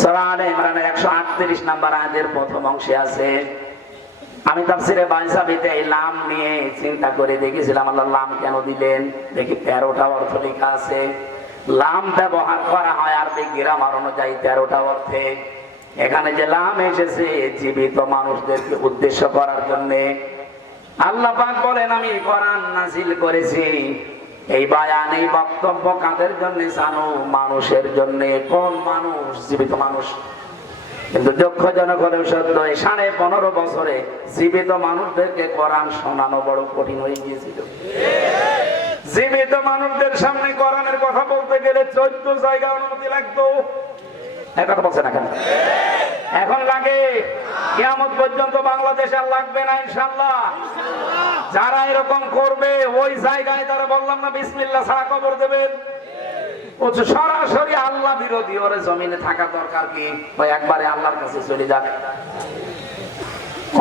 সূরা আলে ইমরানের 138 নম্বর আয়াতের প্রথম অংশে আছে। আমি তাফসীরে বাইসাবিতে এই লাম নিয়ে চিন্তা করে দেখেছিলাম, আল্লাহ লাম কেন দিলেন। দেখি 13টা অর্থ লেখা আছে। লাম ব্যবহার করা হয় আরবি গ্রামার অনুযায়ী 13টা অর্থে। এখানে যে লাম এসেছে জীবিত মানুষদেরকে উদ্দেশ্য করার জন্য। আল্লাহ পাক বলেন, আমি কোরআন নাযিল করেছি। এই বায়ান, এই বক্তব্য কাদের জন্য জানো? মানুষের জন্য। কোন মানুষ? জীবিত মানুষ। কিন্তু দুঃখজনক হলেও সত্য, 15.5 বছরে জীবিত মানুষদেরকে কোরআন শোনানো বড় কঠিন হয়ে গিয়েছিল। জীবিত মানুষদের সামনে কোরআনের কথা বলতে গেলে 14 জায়গা অনুমতি লাগতো। কথা বলছে না কেন? এখন লাগে। কিয়ামত পর্যন্ত বাংলাদেশ আর লাগবে না ইনশাআল্লাহ। যারা এরকম করবে ওই জায়গায় তারা বললাম না বিসমিল্লাহ ছাড়া কবর দেবেন। সরাসরি আল্লাহ বিরোধী ওরে জমিনে থাকা দরকার কি? ওই একবারে আল্লাহর কাছে চলে যাবে।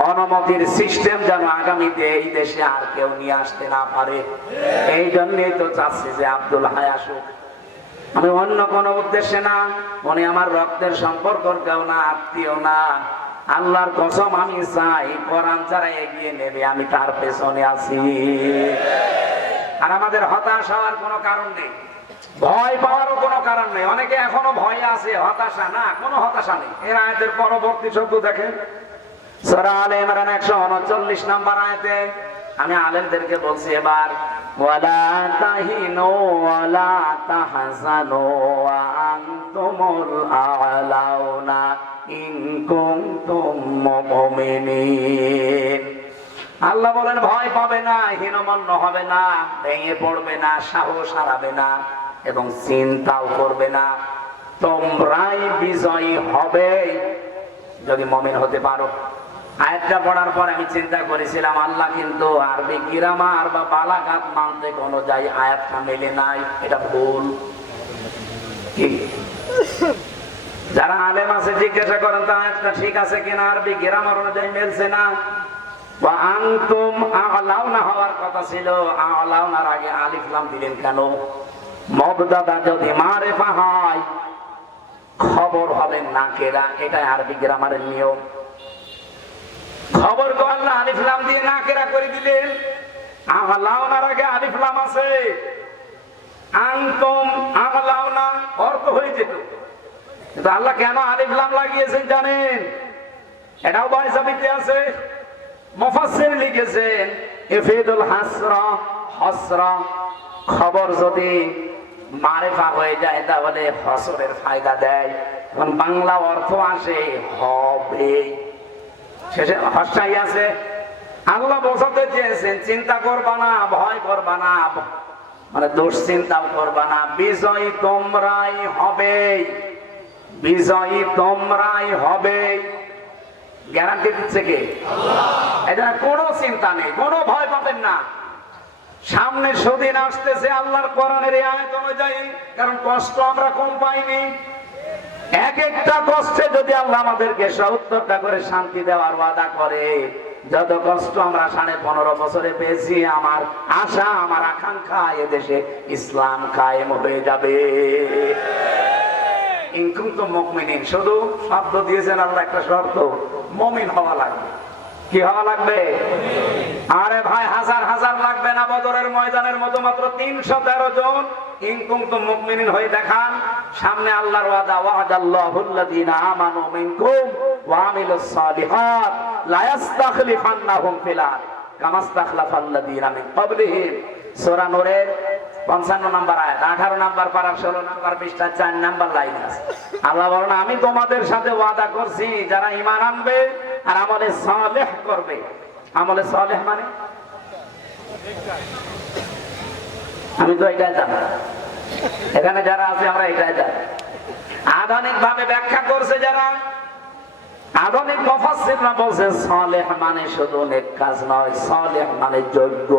অনুমতির সিস্টেম যেন আগামীতে এই দেশে আর কেউ নিয়ে আসতে না পারে। এই জন্যই তো চাচ্ছি যে আব্দুল হাই আসুক। আমি অন্য কোনো উদ্দেশ্যে না, উনি আমার রক্তের সম্পর্কের কেউ না, আত্মীয় না। আল্লাহর কসম আমি চাই কোরআন যারা এগিয়ে নেবে আমি তার পেছনে আছি। আর আমাদের হতাশ হওয়ার কোনো কারণ নেই, ভয় পাওয়ারও কোনো কারণ নেই। অনেকে এখনো ভয় আছে, হতাশা না, কোনো হতাশা নেই। এর আয়াতের পরবর্তী শব্দ দেখেন, সূরা আলে ইমরান 139 নম্বর আয়াতে। আমি আলেমদেরকে বলছি এবার, ওয়ালা তাহিনু ওয়ালা তাহজানু ওয়া আনতুমুল আ'লাউনা ইন কুনতুম মুমিনিন। আল্লাহ বলেন ভয় পাবে না, হীনমন্য হবে না, ভেঙে পড়বে না, সাহস হারাবে না এবং চিন্তাও করবে না। তোমরাই বিজয়ী হবে যদি মুমিন হতে পারো। আয়াতটা পড়ার পর আমি চিন্তা করেছিলাম, আল্লাহ কিন্তু আরবি গ্রামার বা বালাগাত মানতে অনুযায়ী আয়াতটা মেলে নাই, এটা ভুল। যারা আলেম আছে জিজ্ঞাসা করেন তো আয়াতটা ঠিক আছে কিনা, আরবি গ্রামার অনুযায়ী মেলছে না। ওয়া আনতুম আ'লাউনা হওয়ার কথা ছিল, আ'লাউনার আগে আলিফ লাম দিলেন কেন? মুবতাদা যদি মারিফা হয় খবর হবে নাকেরা, এটা আরবি গ্রামারের নিয়ম। খবর তো আল্লাহ আলিফ লাম দিয়ে নাকেরা করে দিলেন। আ'লাউনার আগে আলিফ লাম আছে, আনতুম আ'লাউনা অর্থ হয়ে যেত। কিন্তু আল্লাহ কেন আলিফ লাম লাগিয়েছেন জানেন? এটাও বাইসাবিতে আছে। মুফাসসির লিখেছেন ইফিদুল হাসরা, হাসরা খবর যদি মারিফা হয়ে যায় তাহলে হসরের ফায়দা দেয়। এখন বাংলা অর্থ আসে হবে, শেষে হস্যাই আছে। আল্লাহ বোঝাতে চেয়েছেন চিন্তা করবা না, ভয় করবা না, মানে দুশ্চিন্তাও করবা না, বিজয়ী তোমরাই হবে, বিজয়ী তোমরাই হবে। গ্যারান্টি দিচ্ছে কে? আল্লাহ। এটা কোনো চিন্তা নেই, কোনো ভয় পাবেন না। সামনে সুদিন আসতেছে আল্লাহর কোরআনের এই আয়াত অনুযায়ী, কারণ কষ্ট আমরা কম পাইনি। এক একটা কষ্টে যদি আল্লাহ আমাদেরকে 70টা করে শান্তি দেওয়ার ওয়াদা করে, যত কষ্ট আমরা 15.5 বছরে পেয়েছি, আমার আশা, আমার আকাঙ্ক্ষা এদেশে ইসলাম কায়েম হয়ে যাবে। ইন কুনতুম মুমিনিন, শুধু শব্দ দিয়েছেন আল্লাহ, একটা শর্ত, মুমিন হওয়া লাগবে। কি হওয়া লাগবে? আরে ভাই হাজার হাজার লাগবে না, বদরের ময়দানের মতো মাত্র 313 জন ইন কুনতুম মুমিনিন হয়ে দেখান। সামনে আল্লাহর ওয়াদা, ওয়াদাল্লাহুল্লাযীনা আমানু মিনকুম ওয়া আমিলুস সালিহাত লা ইস্তাখলিফান্নাহুম ফিল আরদ কামা ইস্তাখলাফাল্লাযীনা মিন ক্বাবলিহিম। সূরা নূরের 55 নম্বর আয়াত, 18 নম্বর পারা, 16 নম্বর পৃষ্ঠা, 4 নম্বর লাইন আছে। আল্লাহ বলেন আমি তোমাদের সাথে ওয়াদা করছি যারা ঈমান আনবে আর আমলে সালেহ করবে। আমলে সালেহ মানে আমি তো এটাই জানি, এখানে যারা আছে আমরা এটাই জানি। আধুনিক ভাবে ব্যাখ্যা করছে যারা, আধুনিক মুফাসসিররা বলছে সালেহ মানে শুধু নেক কাজ নয়, সালেহ মানে যোগ্য।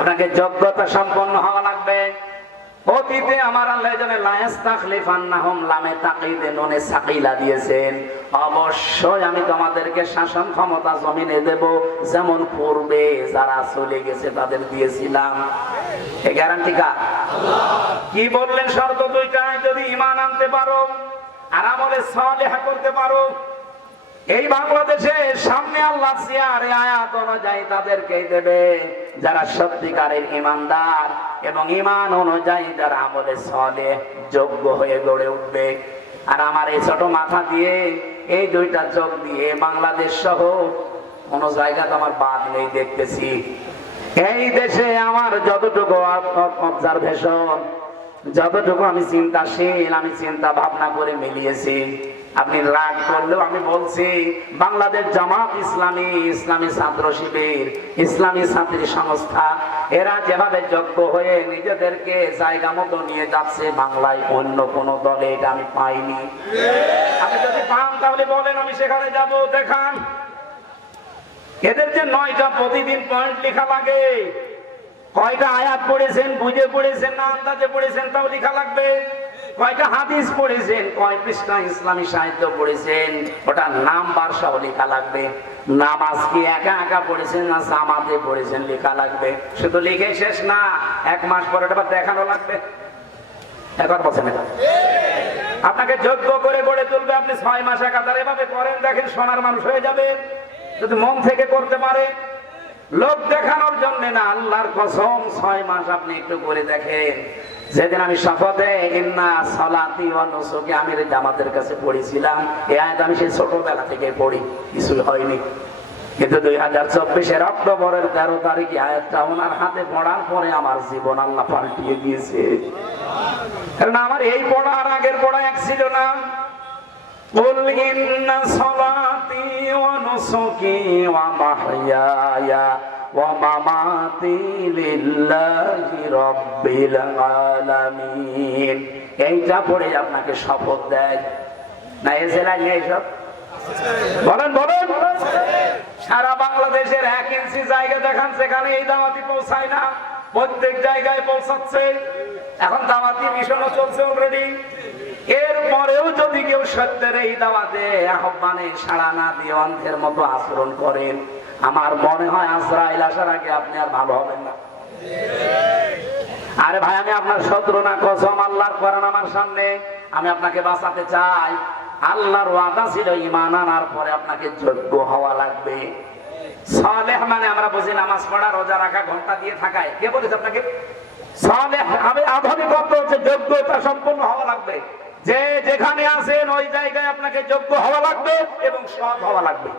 আপনাকে যোগ্যতা সম্পন্ন হওয়া লাগবে। অতীতে আমার আল্লাহ জানে লা ইস্তাখলিফান্নাহুম লামে তাকিদে নুনে সাকিলা দিয়েছেন, অবশ্যই আমি তোমাদেরকে শাসন ক্ষমতা জমিনে দেব যেমন পূর্বে যারা চলে গেছে তাদের দিয়েছিলাম। এই গ্যারান্টি কার? আল্লাহ। কি বললেন? শর্ত দুইটা, যদি ঈমান আনতে পারো আর আমলে সালেহা করতে পারো। এই বাংলাদেশে সামনে আল্লাহ সিয়ারে আয়াত অনুযায়ী তাদেরকেই দেবে যারা সত্যিকারের ঈমানদার এবং ঈমান অনুযায়ী যারা আমলে সালেহ যোগ্য হয়ে গড়ে উঠবে। আর আমার এই ছোট মাথা দিয়ে, এই দুইটা চোখ দিয়ে বাংলাদেশ সহ কোন জায়গাতে আমার বাদ নেই দেখতেছি। এই দেশে আমার যতটুকু অবজারভেশন, যতটুকু আমি চিন্তাশীল, আমি চিন্তা ভাবনা করে মিলিয়েছি। আপনি রাগ করলেও আমি বলছি, বাংলাদেশ জামাত ইসলামী, ইসলামী ছাত্র শিবির, ইসলামী ছাত্রী সংস্থা, এরা যেভাবে যোগ্য হয়ে নিজেদেরকে জায়গা মতো নিয়ে যাচ্ছে, বাংলায় অন্য কোন দলে এটা আমি পাইনি। আপনি যদি পান তাহলে বলেন, আমি সেখানে যাব, দেখান। এদের যে 9টা প্রতিদিন পয়েন্ট লেখা লাগে, কয়টা আয়াত পড়েছেন, বুঝে পড়েছেন না আন্দাজে পড়েছেন তাও লেখা লাগবে। কয়টা হাদিস পড়েছেন, কয় পৃষ্ঠা ইসলামী সাহিত্য পড়েছেন, ওটা নাম্বার সহ লেখা লাগবে। নামাজ কি একা একা পড়েছেন না জামাতে পড়েছেন লেখা লাগবে। শুধু লিখে শেষ না, 1 মাস পরে এটা দেখানো লাগবে। একবার বলছেন, আপনাকে যোগ্য করে গড়ে তুলবে। আপনি 6 মাস একাধারে এভাবে করেন, দেখেন সোনার মানুষ হয়ে যাবে যদি মন থেকে করতে পারে। লোক দেখানোর জন্য না, আল্লাহর কসম 6 মাস আপনি একটু করে দেখেন। যেদিন আমি শপথে ইন্না সালাতি ওয়া নুসুকি আমির জামাতের কাছে পড়েছিলাম, এই আয়াত আমি সেই ছোটবেলা থেকে পড়ি, কিছু হয়নি। কিন্তু 2024-এর অক্টোবরের 13 তারিখে আয়াতটা ওনার হাতে পড়ার পরে আমার জীবন আল্লাহ পাল্টিয়ে দিয়েছে। কারণ আমার এই পড়া আর আগের পড়া এক ছিল না। قل إن صلاتي ونسكي ومحياي ومماتي لله رب العالمين। এইটা পড়ে আপনাকে শপথ দেয় না, এসে লাগে এইসব বলেন বলেন। সারা বাংলাদেশের 1 ইঞ্চি জায়গা দেখান সেখানে এই দাওয়াতি পৌঁছায় না, প্রত্যেক জায়গায় পৌঁছাচ্ছে। এখন দাওয়াতি মিশনও চলছে অলরেডি। এরপরেও যদি কেউ সত্যের এই দাওয়াতে আহ্বানে সাড়া না দিয়ে অন্ধের মতো আচরণ করেন, আমার মনে হয় আজরাইল আসার আগে আপনি আর ভালো হবেন না। আরে ভাই, আমি আপনার শত্রু না, কসম আল্লাহর কোরআন আমার সামনে, আমি আপনাকে বাঁচাতে চাই। আল্লাহর ওয়াদা ছিল ঈমান আনার পরে আপনাকে যোগ্য হওয়া লাগবে। সালেহ মানে আমরা বুঝি নামাজ পড়া, রোজা রাখা, ঘন্টা দিয়ে থাকায়। কে বলেছে আপনাকে? সালেহ আমি আধুনিক অর্থ হচ্ছে যোগ্যতা সম্পন্ন হওয়া লাগবে। যে যেখানে আছেন ওই জায়গায় আপনাকে যোগ্য হওয়া লাগবে এবং সৎ হওয়া লাগবে।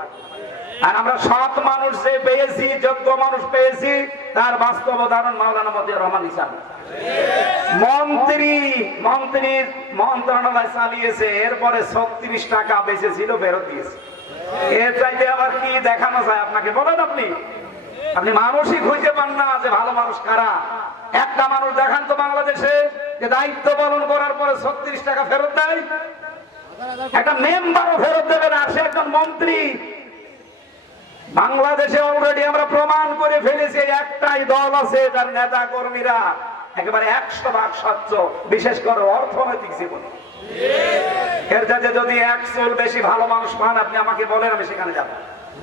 আর আমরা সৎ মানুষ যে পেয়েছি, যোগ্য মানুষ পেয়েছি, তার বাস্তব উদাহরণ মাওলানা মতিউর রহমান নিশান। মন্ত্রীর মন্ত্রণালয় চালিয়েছে, এরপরে 36 টাকা বেঁচে ছিল, ফেরত দিয়েছে। এর চাইতে আবার কি দেখানো যায় আপনাকে? বলেন আপনি মানুষই খুঁজে পান না যে ভালো মানুষ কারা। একটা মানুষ দেখান তো বাংলাদেশে যে দায়িত্ব পালন করার পরে 36 টাকা ফেরত দেয়। একটা মেম্বারও ফেরত দেবে না, সে একজন মন্ত্রী। বাংলাদেশে অলরেডি আমরা প্রমাণ করে ফেলেছি, একটাই দল আছে যার নেতা কর্মীরা একেবারে 100% স্বচ্ছ, বিশেষ করে অর্থনৈতিক জীবনে। এর যাতে যদি 1 চুল বেশি ভালো মানুষ পান, আপনি আমাকে বলেন, আমি সেখানে যাব।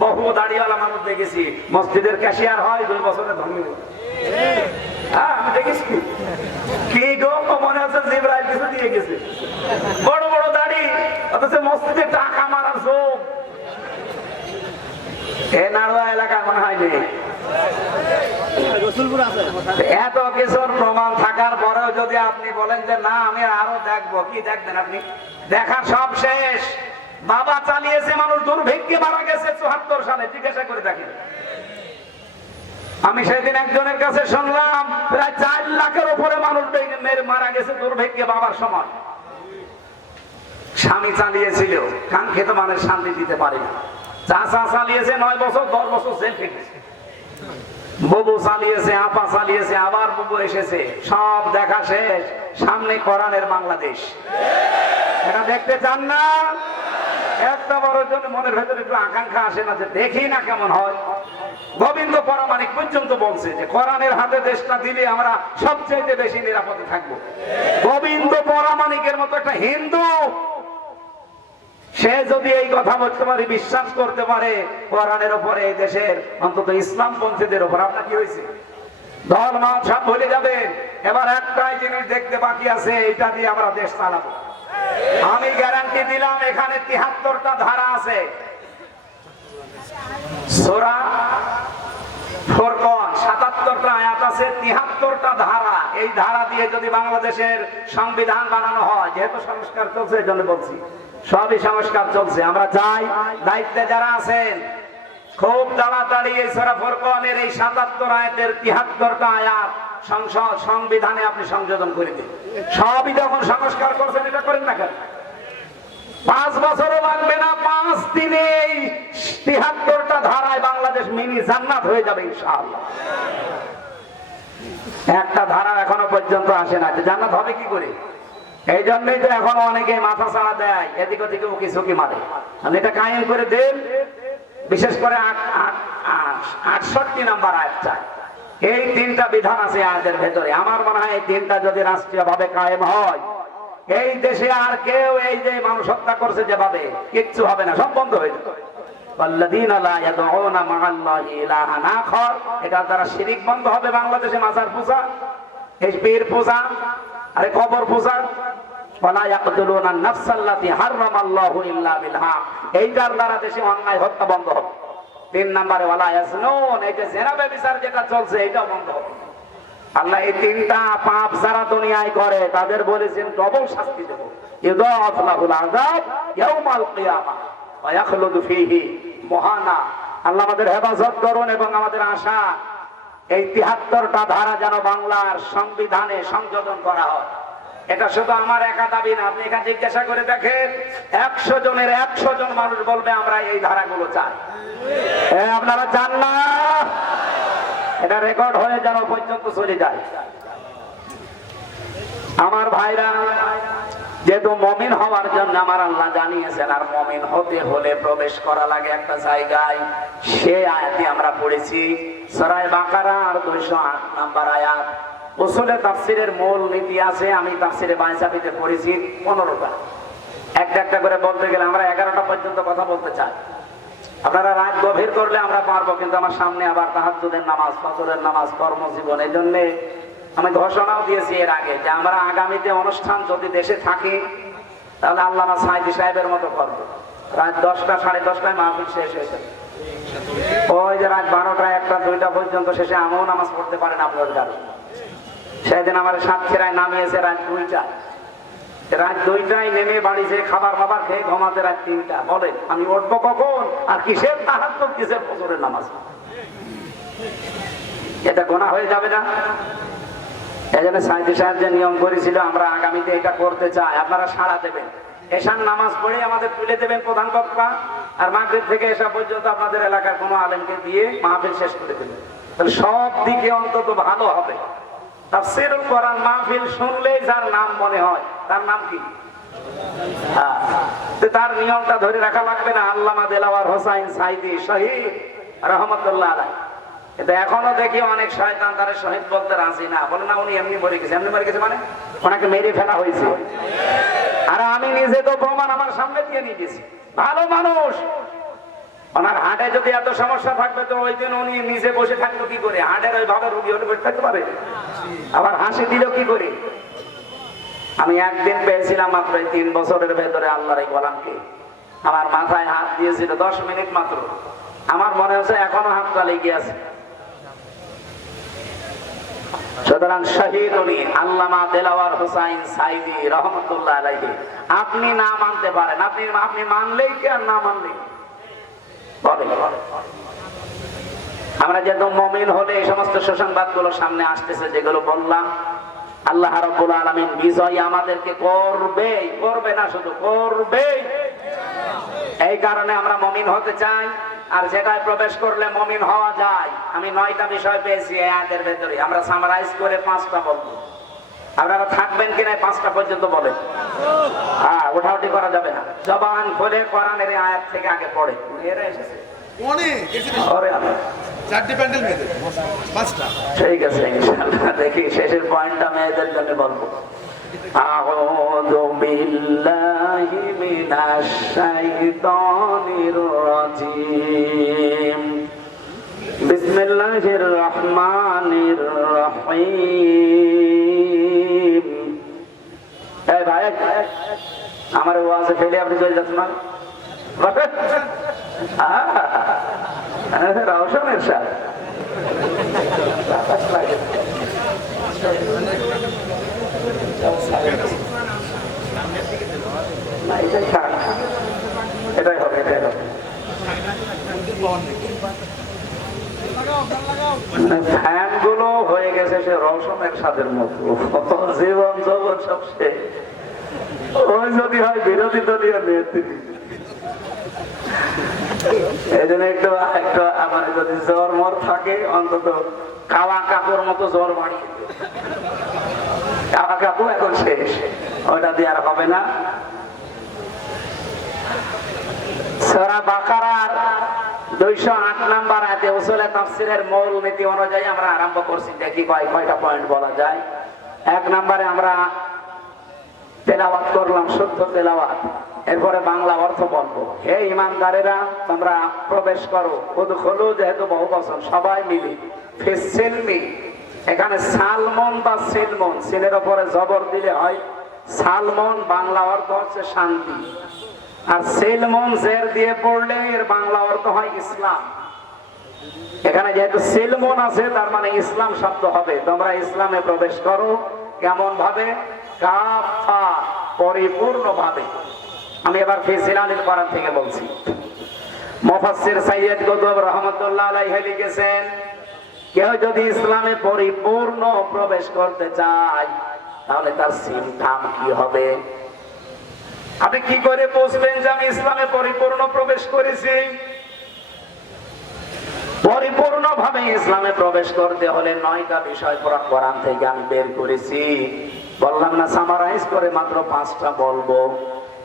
বহু দাড়িওয়ালা মানুষ দেখেছি, মসজিদের ক্যাশিয়ার হয় 2 বছরের ধর্মী। হ্যাঁ, আমি দেখেছি। কি গো, মনে হচ্ছে জিবরাইল কিছু দিয়ে গেছে। বড় বড় দাড়ি, অথচ মসজিদে টাকা মারার জোক। এ নাড়ুয়া এলাকায় মনে হয়নি। এত কিছুর প্রমাণ থাকার পরেও যদি আপনি বলেন যে না আমি আরো দেখবো, কি দেখবেন আপনি? দেখা সব শেষ। বাবা চালিয়েছে, মানুষ দুর্ভিক্ষে মারা গেছে 74 সালে, জিজ্ঞাসা করে দেখেন। আমি সেদিন একজনের কাছে শুনলাম প্রায় 4 লাখের উপরে মানুষ মারা গেছে দুর্ভিক্ষে বাবার সময়। স্বামী চালিয়েছিল, কাঙ্ক্ষিত মানে শান্তি দিতে পারে না। চাচা চালিয়েছে 9 বছর 10 বছর জেল খেটেছে। বুবু চালিয়েছে, আপা চালিয়েছে, আবার বুবু এসেছে, সব দেখা শেষ। সামনে কোরআনের বাংলাদেশ। এটা দেখতে চান না? একটা বড় জন্য মনের ভেতরে একটু আকাঙ্ক্ষা আসে না যে দেখি না কেমন হয়? গোবিন্দ পরামানিক পর্যন্ত বলছে যে কোরআনের হাতে দেশটা দিলে আমরা সবচেয়ে বেশি নিরাপদে থাকবো। গোবিন্দ পরামানিকের মতো একটা হিন্দু, সে যদি এই কথা বলতে পারে, বিশ্বাস করতে পারে কোরআনের উপরে, এই দেশের অন্তত ইসলামপন্থীদের উপর, আপনার কি হয়েছে? দল মত সব ভুলে যাবে। এবার একটাই জিনিস দেখতে বাকি আছে, এটা দিয়ে আমরা দেশ চালাবো। আমি গ্যারান্টি গ্যারান্টি দিলাম এখানে 73টা ধারা আছে। সূরা ফুরকান 77টা আয়াত আছে, 73টা ধারা। এই ধারা দিয়ে যদি বাংলাদেশের সংবিধান বানানো হয়, যেহেতু সংস্কার চলছে এই জন্য বলছি, সবই সংস্কার চলছে, আমরা চাই দায়িত্বে যারা আছেন খুব তাড়াতাড়ি এই সূরা ফুরকানের এই 77 আয়াতের 73টা আয়াত সংসদ সংবিধানে আপনি সংযোজন করে দিন। সবই যখন সংস্কার করছেন এটা করেন না কেন? 5 বছরও লাগবে না, 5 দিনে 73টা ধারায় বাংলাদেশ মিনি জান্নাত হয়ে যাবে ইনশাআল্লাহ। একটা ধারা এখনো পর্যন্ত আসে না, জান্নাত হবে কি করে? এই জন্যই তো এখন অনেকে মাথা ছাড়া দেয়, এদিক ওদিকে উকি ঝুঁকি মারে। এটা কায়েম করে দেন, বিশেষ করে 68 নম্বর আয়াতটা। এই 3টা বিধান আছে আয়াতের ভেতরে। আমার মনে হয় এই 3টা যদি রাষ্ট্রীয় ভাবে কায়েম হয়, এই দেশে আর কেউ এই যে মানুষ হত্যা করছে যেভাবে, কিচ্ছু হবে না, সব বন্ধ হয়ে যাবে। এটা দ্বারা শিরিক বন্ধ হবে বাংলাদেশে, মাজার পূজা, এই পীর পূজা, আরে কবর পূজা। এইটার দ্বারা দেশে অন্যায় হত্যা বন্ধ হবে। 3 নম্বরে যেটা চলছে এটাও বন্ধ হবে। আল্লাহ এই 3টা পাপ যারা দুনিয়ায় করে তাদের বলেছেন ডবল শাস্তি দেব। আল্লাহ আমাদের হেফাজত করুন এবং আমাদের আশা এই 73টা ধারা যেন বাংলার সংবিধানে সংযোজন করা হয়। এটা শুধু আমার একা দাবি না, আপনি এখানে জিজ্ঞাসা করে দেখেন, 100 জনের 100 জন মানুষ বলবে আমরা এই ধারাগুলো চাই। আপনারা চান না? এটা রেকর্ড হয়ে যেন পর্যন্ত চলে যায়। আমার ভাইরা, যেহেতু মুমিন হওয়ার জন্য আমার আল্লাহ জানিয়েছেন, আর মুমিন হতে হলে প্রবেশ করা লাগে একটা জায়গায়, সে আয়াতই আমরা পড়েছি সূরা বাকারার 208 নম্বর আয়াত। উসুলে তাফসীরের মূল নীতি আছে, আমি তাফসীরে বাইসাবিতে পড়েছি 15টা। একটা করে বলতে গেলে আমরা 11টা পর্যন্ত কথা বলতে চাই। আপনারা রাত গভীর করলে আমরা পারবো, কিন্তু আমার সামনে আবার তাহাজ্জুদের নামাজ, ফজরের নামাজ, কর্মজীবন। এই জন্য আমি ঘোষণাও দিয়েছি এর আগে যে আমরা আগামীতে অনুষ্ঠান যদি দেশে থাকি তাহলে আল্লামা সাইদি সাহেবের মতো করবো। রাত 10টা, 10:30টায় মাহফিল শেষ হয়ে যাবে। ওই যে রাত 12টা, 1টা, 2টা পর্যন্ত শেষে আমিও নামাজ পড়তে পারেন আপনার কারণ। সেদিন আমার সাতক্ষীরায় নামিয়েছে রাত 2টায়। রাত 2টায় নেমে বাড়িতে খাবার খেয়ে ঘুমাতে রাত 3টা। বলেন আমি উঠবো কখন? আর কিসের তাহাজ্জুদ, কিসের ফজরের নামাজ? এটা গুনাহ হয়ে যাবে না? এই জন্য সাইদি সাহেব যে নিয়ম করেছিল, আমরা আগামীতে এটা করতে চাই। আপনারা সাড়া দেবেন, এশার নামাজ পড়ে আমাদের তুলে দেবেন প্রধান বক্তা, আর মাগরিব থেকে এশা পর্যন্ত আপনাদের এলাকার কোনো আলেমকে দিয়ে মাহফিল শেষ করে দেবেন। তাহলে সব দিকে অন্তত ভালো হবে। তাফসীরুল কোরআন মাহফিল শুনলেই যার নাম মনে হয়, তার নাম কি? তার নিয়মটা ধরে রাখা লাগবে না? আল্লামা দেলাওয়ার হোসাইন সাইদি শহীদ রহমতুল্লাহ আলাইহি। কিন্তু এখনো দেখি অনেক শয়তান তারা শহীদ বলতে রাজি না, বলে না উনি এমনি মরে গেছে। এমনি মরে গেছে মানে ওনাকে মেরে ফেলা হয়েছে। আর আমি নিজে তো প্রমাণ আমার সামনে দিয়ে নিয়ে গেছি। ভালো মানুষ, ওনার হার্টে যদি এত সমস্যা থাকবে তো ওই দিন উনি নিজে বসে থাকলো কি করে? হার্টের ওইভাবে রোগী হলে বসে থাকতে পারে? আবার হাসি দিল কি করে? আমি একদিন পেয়েছিলাম মাত্র 3 বছরের ভেতরে আল্লাহর এই গোলামকে। আমার মাথায় হাত দিয়েছিল 10 মিনিট মাত্র। আমার মনে হচ্ছে এখনো হাতটা লেগে আছে। সুতরাং শহীদ উনি আল্লামা দেলাওয়ার হোসাইন সাইদি রহমতুল্লাহ আলাইহি। আপনি না মানতে পারেন, আপনি মানলেই কি আর না মানলেই আমরা যেহেতু মুমিন হলে এই সমস্ত সুসংবাদ গুলো সামনে আসতেছে যেগুলো বললাম, আল্লাহ রাব্বুল আলামিন বিজয় আমাদেরকে করবে না, শুধু করবে। এই কারণে আমরা মুমিন হতে চাই, আর যেটায় প্রবেশ করলে মুমিন হওয়া যায়। আমি 9টা বিষয় পেয়েছি এই আয়াতের ভেতরে, আমরা সামারাইজ করে 5টা বলবো। আপনারা থাকবেন কিনা 5টা পর্যন্ত বলেন। ওঠাউঠি করা যাবে না, জবান খুলে কোরআনের আয়াত থেকে আগে পড়ে। এরা এসেছে ঠিক আছে, ইনশাআল্লাহ দেখি শেষের পয়েন্টটা মেয়েদের জন্য বলবো। আউযু বিল্লাহি মিনাশ শাইতানির রাজীম। বিসমিল্লাহির রহমানির রহিম। এই ভাই আমার ওয়াজে ফেলে আপনি চলে যাচ্ছেন না রওশনের সাথে এটাই হবে, এটাই হবে। ফ্যান গুলো হয়ে গেছে সে রওশনের সাথের মতো, জীবন জগৎ সব শেষ। ওই যদি হয় বিরোধী দলীয় নেত্রী, এই জন্য একটু একটু আমার যদি জ্বর মর থাকে অন্তত কাওয়া কাকুর মতো জ্বর বাড়িয়ে, কাওয়া কাকু এখন শেষ, ওইটা দিয়ে আর হবে না। সূরা বাকারার 208 নম্বর আয়াতে উসুলে তাফসীরের মূল নীতি অনুযায়ী আমরা আরম্ভ করছি। দেখি কয়টা পয়েন্ট বলা যায়। 1 নম্বরে আমরা তেলাওয়াত করলাম, শুদ্ধ তেলাওয়াত, এরপরে বাংলা অর্থ বলবো। হে ঈমানদারেরা, তোমরা প্রবেশ করো, উদখুলু যেহেতু বহুবচন, সবাই মিলে, ফিস সিলমি, এখানে সালমন বা সিলমন, সিনের উপরে জবর দিলে হয় সালমন, বাংলা অর্থ হচ্ছে শান্তি। আর সিলমন জের দিয়ে পড়লে এর বাংলা অর্থ হয় ইসলাম। এখানে যেহেতু সিলমন আছে তার মানে ইসলাম শব্দ হবে। তোমরা ইসলামে প্রবেশ করো, কেমন ভাবে? কাফা, পরিপূর্ণ ভাবে। আমি এবার ফি জিলালিল কোরআন থেকে বলছি। মুফাসসির সাইয়্যিদ কুতুব রাহমাতুল্লাহ আলাইহি লিখেছেন, কেউ যদি ইসলামে পরিপূর্ণ প্রবেশ করতে চায় তাহলে তার সিমটাম কি হবে? আপনি কি করে বুঝবেন যে আমি ইসলামে পরিপূর্ণ প্রবেশ করেছি? পরিপূর্ণ ভাবে ইসলামে প্রবেশ করতে হলে 9টা বিষয় কোরআন থেকে আমি বের করেছি। বললাম না, সামারাইজ করে মাত্র 5টা বলবো।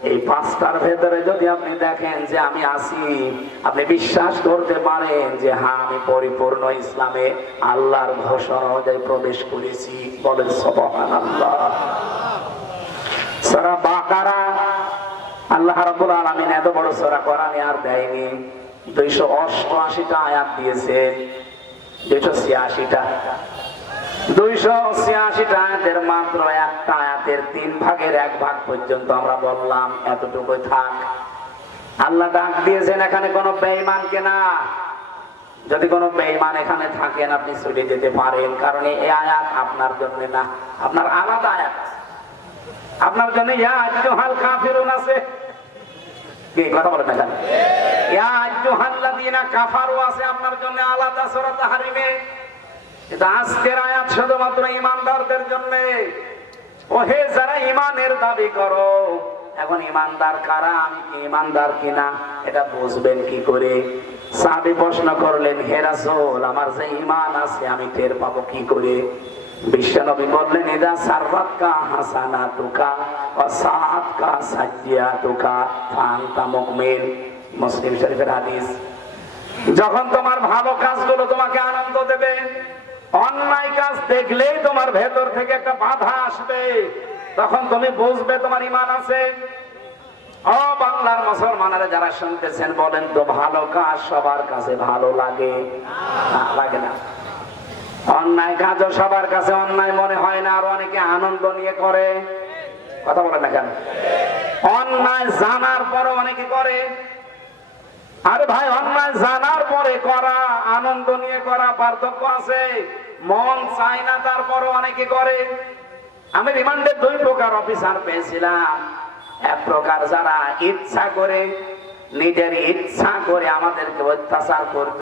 এই 5টার ভেতরে যদি আপনি দেখেন যে আমি আছি, আপনি বিশ্বাস করতে পারেন যে হ্যাঁ আমি পরিপূর্ণ ইসলামে আল্লাহর ঘোষণা অনুযায়ী প্রবেশ করেছি। বলেন সুবহানাল্লাহ। সূরা বাকারা, আল্লাহ রাব্বুল আলামিন এত বড় সূরা কোরআনে আর দেয়নি। 288টা আয়াত দিয়েছেন, 286টা 286টা আয়াতের মাত্র একটা আয়াতের 3 ভাগের 1 ভাগ পর্যন্ত আমরা বললাম এতটুকু থাক। আল্লাহ ডাক দিয়েছেন এখানে কোন বেঈমানকে না। যদি কোনো বেঈমান এখানে থাকেন আপনি চলে যেতে পারেন, কারণ এই আয়াত আপনার জন্য না, আপনার আলাদা আয়াত। আপনার জন্য ইয়া আইয়ুহাল কাফিরুন আছে, কি কথা বলেন না? ইয়া আইয়ুহাল্লাযীনা কাফারু আছে আপনার জন্য আলাদা সূরা তাহরিমে। এটা আজকের আয়াত শুধুমাত্র ঈমানদারদের জন্য। ওহে যারা ঈমানের দাবি করো, এখন ঈমানদার কারা, আমি কি ঈমানদার কিনা এটা বুঝবেন কি করে? সাহাবী প্রশ্ন করলেন, হে রাসূল, আমার যে ঈমান আছে আমি টের পাবো কি করে? বিশ্বনবী বললেন, ইদা সাররাতকা হাসানাতুকা ওয়া সাআতকা সাইয়্যাতুকা ফাআনতা মুমিন। মুসলিম শরীফের হাদিস। যখন তোমার ভালো কাজগুলো তোমাকে আনন্দ দেবে, অন্যায় কাজ দেখলেই তোমার ভেতর থেকে একটা বাধা আসবে, তখন তুমি বুঝবে তোমার ঈমান আছে। ও বাংলার মুসলমানেরা যারা শুনতেছেন, বলেন তো ভালো কাজ সবার কাছে ভালো লাগে? লাগে না। অন্যায় কাজও সবার কাছে অন্যায় মনে হয় না, আর অনেকে আনন্দ নিয়ে করে। কথা বলেন না কেন? অন্যায় জানার পরও অনেকে করে। আরে ভাই, অন্যায় জানার পরে করা, আনন্দ নিয়ে করা পার্থক্য আছে। মন চায় না তারপরও অনেকে করে। আমি রিমান্ডে 2 প্রকার অফিসার পেয়েছিলাম। এক প্রকার যারা ইচ্ছা করে, নিজের ইচ্ছা করে আমাদেরকে অত্যাচার করতে